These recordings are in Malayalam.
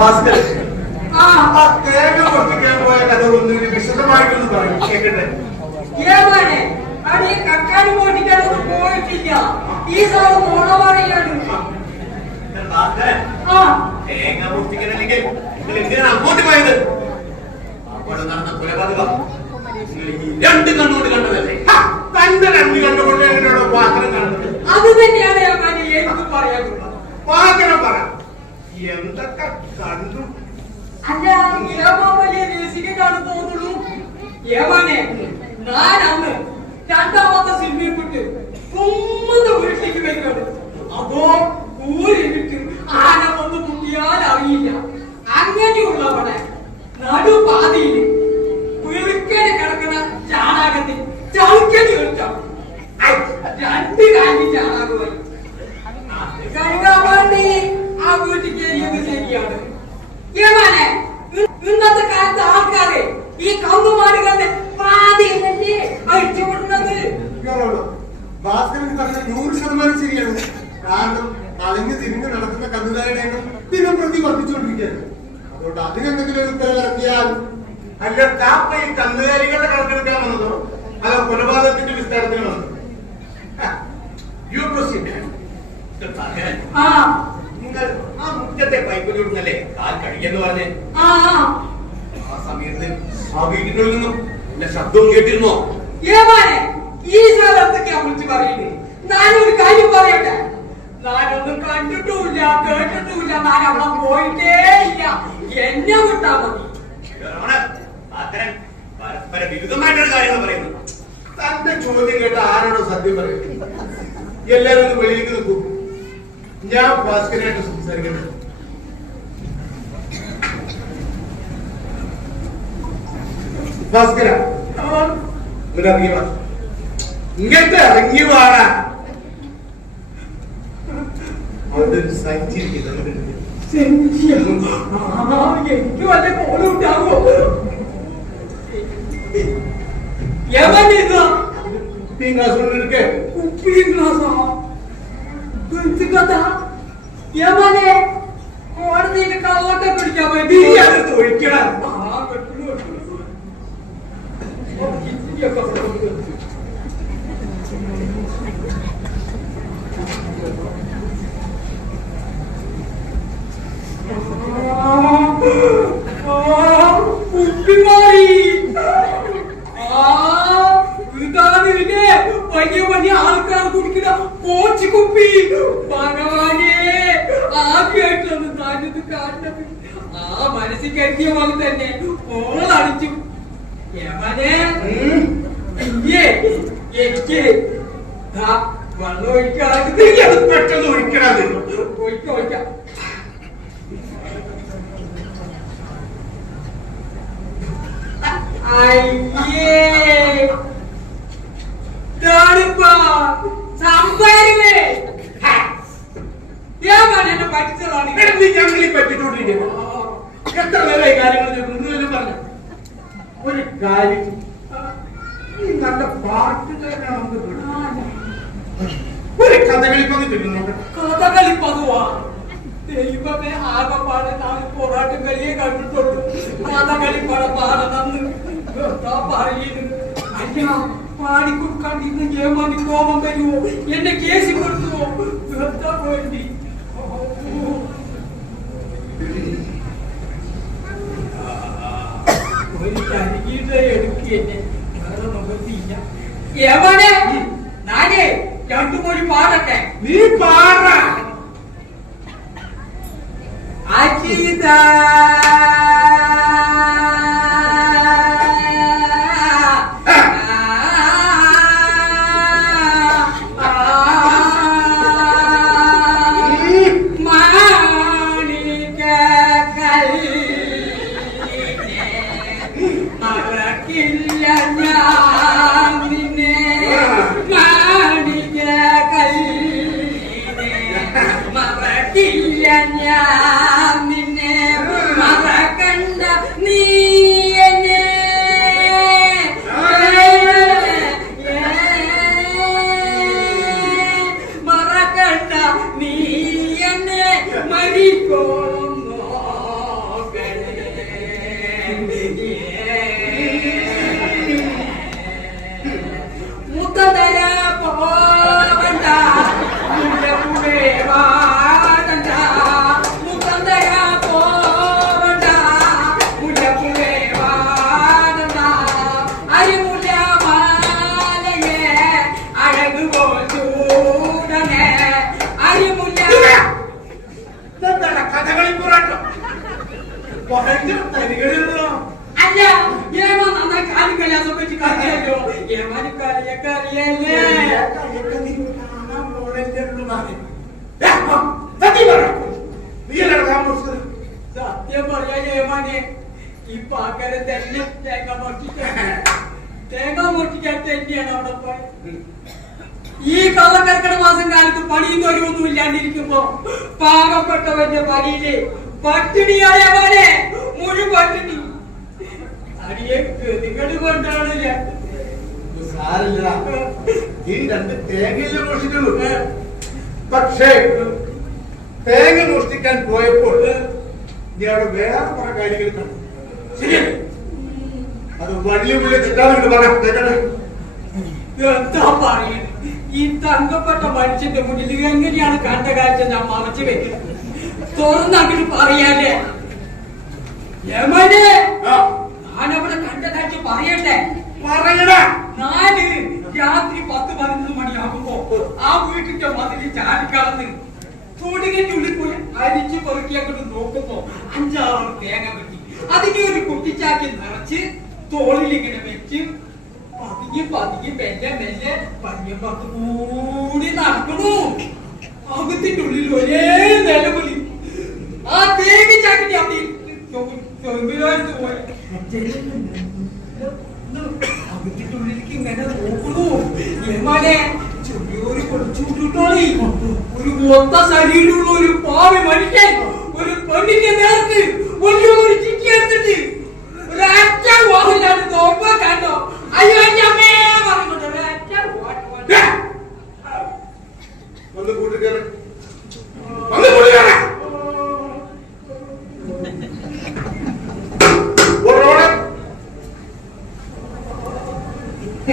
ഭാസ്കരൻ ആ. തേങ്ങ പൊട്ടിക്കാൻ പോയ കഥ ഒന്ന് വിശദമായിട്ടൊന്ന് പറയും. കേക്കട്ടെ. കക്കാലി പോട്ടിക്കാനൊന്നും പോയിട്ടില്ല. ഈ സാറ് നുണ പറയാണ് തേങ്ങ പൊട്ടിക്കണമെങ്കിൽ എന്തിനാണ് അങ്ങോട്ട് പോയത്? അവിടെ നടന്ന കൊലപാതകം. രണ്ട് കണ്ണുകൊണ്ട് കണ്ടതല്ലേ ഹാ, തന്റെ രണ്ട് കണ്ണുകൊണ്ട് എങ്ങനെയാണോ പാത്രം കാണുന്നത് അത് തന്നെയാണ് ഏമാനെ എനിക്ക് പറയാനുള്ളത് പാത്രം പറ എന്തൊക്കെ കണ്ടു അല്ല ഏമാ വലിയ രസികനാണ് തോന്നുന്നു ഏമാനെ ഞാൻ അന്ന് രണ്ടാമത്തെ സിനിമയിൽ വിട്ട് കുമ്മന്ന് വീട്ടിലേക്ക് വരുന്നത് അതോ ഊരിട്ട് ആന വന്ന് മുട്ടിയാൽ അറിയില്ല. അങ്ങനെയുള്ളവടെ നടുപാതിയിൽ പിറുക്കനെ കിടക്കുന്ന ചാണകത്തിൽ ചവിക്കടി വെച്ചോ രണ്ട് കാലി ചാണകമായി. ആ വീട്ടിൽ കയറിയത് ശരിയാണ്. ഏമാനെ ഇന്നത്തെ കാലത്ത് ആൾക്കാര് ഈ കന്നുമാടുകളുടെ പാതിയല്ലേ അഴിച്ചുവിടുന്നത്? ഭാസ്കരൻ പറഞ്ഞ നൂറ് ശതമാനം ശരിയാണ്. കാരണം അലഞ്ഞു തിരിഞ്ഞു നടക്കുന്ന കന്നുകാലിയുടെ എണ്ണം ദിനം പ്രതി വർദ്ധിച്ചുകൊണ്ടിരിക്കുകയാണ്. അതുകൊണ്ട് അതിനെന്തെങ്കിലും ഒരു ഉത്തരവ് ഇറക്കിയാൽ അല്ല താപ്പ ഈ കന്നുകാലികളുടെ കണക്കെടുക്കാൻ വന്നതോ അതോ കൊലപാതകത്തിന്റെ വിസ്താരത്തിന് വന്നതോ. യു പ്രൊസീഡ് ആ. നിങ്ങൾ ആ മുറ്റത്തെ പൈപ്പിൽ കാൽ കഴിക്കെന്ന് പറഞ്ഞ്. ആ സമയത്ത് ആ വീട്ടിനുള്ളിൽ നിന്നും എന്റെ ശബ്ദവും കേട്ടിരുന്നോ? ഏമാനെ ഈ സ്ഥലത്തൊക്കെ വിളിച്ച് പറയുന്നത് ഞാനൊരു കാര്യം പറയട്ടെ? ഞാനൊന്നും കണ്ടിട്ടുമില്ല കേട്ടിട്ടുമില്ല. ഞാൻ അവിടെ പോയിട്ടേ ഇല്ല എന്നെ വിട്ടാ മതി. ഇവരാണ് അത്തരം പരസ്പര വിരുദ്ധമായിട്ടുള്ള കാര്യങ്ങൾ പറയുന്നത്. തന്റെ ചോദ്യം കേട്ട ആരോടോ സത്യം പറയുന്നത് എല്ലാവരും ഒന്ന് വെളിയിലേക്ക് നിൽക്കൂ ഞാൻ ഭാസ്കരായിട്ട് സംസാരിക്കുന്നത് ഭാസ്കര ഇങ്ങനത്തെ ഇറങ്ങി വാടാ അവിടെ ഒരു സഞ്ചി ഇരിക്കുന്നത് സെഞ്ചിയോ? ആ, എനിക്ക് വല്ല കോളും ഉണ്ടാവോ എവനിതാ കുപ്പിയും ഗ്ലാസ് കൊണ്ടിരിക്കേ കുപ്പിയും ഗ്ലാസോ എന്ത് കഥ യമനെ കോടതിയിൽ കള്ളോട്ടെ പിടിക്കാൻ നീ വേണ്ടി അടുത്ത് ഒഴിക്കണം ആ, വെട്ടുന്നു, ഭഗവാനെ കാണുന്നത് ആ മനസ്സിൽ കരുതിയ പോലെ തന്നെ ഓളടിച്ചു യമനെ. ഉം. ഇല്ലേ? എനിക്ക്. ദാ വെള്ളം ഒഴിക്കാതെ. പെട്ടെന്ന് ഒഴിക്കണത്. എന്നെ പഠിച്ചതാണ് എടാ, നീ ഞങ്ങളീ പറ്റിച്ചോണ്ടിരിക്കുന്നു. എത്ര നേരമായി കാര്യങ്ങൾ നിങ്ങളെല്ലാം പറഞ്ഞു. ഒരു കാര്യം. ഈ നല്ല പാട്ടുകാരനാണെന്ന്. ഒരു കഥകളിപ്പൊന്ന് കിട്ടുന്നുണ്ട് കഥകളി പതുവാ ദൈവമേ ആകപ്പാടെ നാളെ പോരാട്ടം കളിയെ കണ്ടിട്ടുള്ളൂ കഥകളി പട പാടണമെന്ന് എന്താ പറയുന്നത് അയ്യ പാടിക്കൊടുക്കാണ്ടിരുന്ന ഏമാനി കോപം വരുമോ? എന്നെ കേസിൽ കൊടുത്തുവോ വേണ്ടി ഒരു കരികീട്ട എടുക്കി എന്നെ വേറെ നിവൃത്തിയില്ല ഏമാനെ നാനേ രണ്ടു മൊഴി അല്ല ഏമ നന്നായി കാലി കല്യാസം പറ്റി കാര്യമല്ലോ ഏമാരി കാര്യൊക്കെ അറിയല്ലേ സത്യം പറയാ ഏമാനെ ഇപ്പൊ ആൾക്കാരെ തന്നെ തേങ്ങ മോഷ്ടിക്കാൻ തേങ്ങ മോഷ്ടിക്കാൻ തന്നെയാണ് അവിടെ പോയത്. ഈ കള്ളക്കർക്കട മാസം കാലത്ത് പണിയും തൊഴിലൊന്നും ഇല്ലാണ്ടിരിക്കുമ്പോ പാവപ്പെട്ടവന്റെ പണിയിൽ പട്ടിണിയായവരെ മുഴു പട്ടിണി അടിയെ ഗതികൾ കൊണ്ടാണില്ല? സാരില്ലടാ ഈ രണ്ട് തേങ്ങയിലെ മോഷ്ടിച്ചുള്ളൂ. പക്ഷേ തേങ്ങ മോഷ്ടിക്കാൻ പോയപ്പോൾ നീ അവിടെ വേറെ കുറെ കാര്യങ്ങൾ കണ്ടു. ശരിയല്ലേ അത് വലിയ വലിയ തെറ്റാതെ പറയാം എന്താ പറയുന്നത് ഈ തങ്കപ്പെട്ട മനുഷ്യന്റെ മുന്നിൽ എങ്ങനെയാണ് കണ്ട കാഴ്ച ഞാൻ മറച്ചു വെക്കുന്നത്? തുറന്നങ്ങോട്ട് പറയാല്ലേ? യമനെ ഞാനവിടെ കണ്ട കാഴ്ച പറയട്ടെ നാല് രാത്രി പത്ത് പതിനൊന്ന് മണിയാകുമ്പോ ആ വീട്ടിന്റെ മതിൽ ചാടിക്കളന്ന് തൊടുകന്റെ ഉള്ളിൽ പോയി അരിച്ച് പെറുക്കി അങ്ങോട്ട് നോക്കുമ്പോ അഞ്ചാറ് തേങ്ങ ഒരു കുട്ടിച്ചാക്കി നിറച്ച് തോളിൽ ഇങ്ങനെ വെച്ച് പതിയെ പതിയെ മെല്ലെ മെല്ലെ പതിയെ പത്ത് കൂടി നടക്കണു അകത്തിന്റെ ഉള്ളിൽ ഒരേ നിലവിളി ആ തേങ്ങ ചാക്കിന്റെ അവിടെ ഒരു മൊത്ത ശരീരമുള്ള ഒരു പാവി മനുഷ്യൻ ഒരു പെണ്ണിന്റെ നേർക്ക് വലിയൊരു ചിക്കി എടുത്തിട്ട് ഒരു അറ്റ വാഹനം അയ്യോ എന്റെ അമ്മേ പറഞ്ഞോട്ടെ ഒരു അറ്റ ഓട്ടം ഏ, ഒന്ന് കൂട്ടുകയറി ഒന്ന് കൂട്ടുകയറി ഒരോടെ എന്തൊരു തേങ്ങാക്കറി ഈ കേസ് ഈ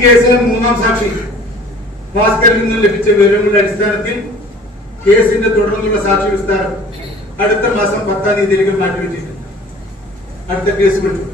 കേസിലെ മൂന്നാം സാക്ഷി ഭാസ്കറിൽ നിന്ന് ലഭിച്ച വിവരങ്ങളുടെ അടിസ്ഥാനത്തിൽ കേസിന്റെ തുടർന്നുള്ള സാക്ഷി വിസ്താരം അടുത്ത മാസം പത്താം തീയതിയിലേക്ക് മാറ്റിവെച്ചിട്ടുണ്ട് അടുത്ത കേസ് വിട്ടു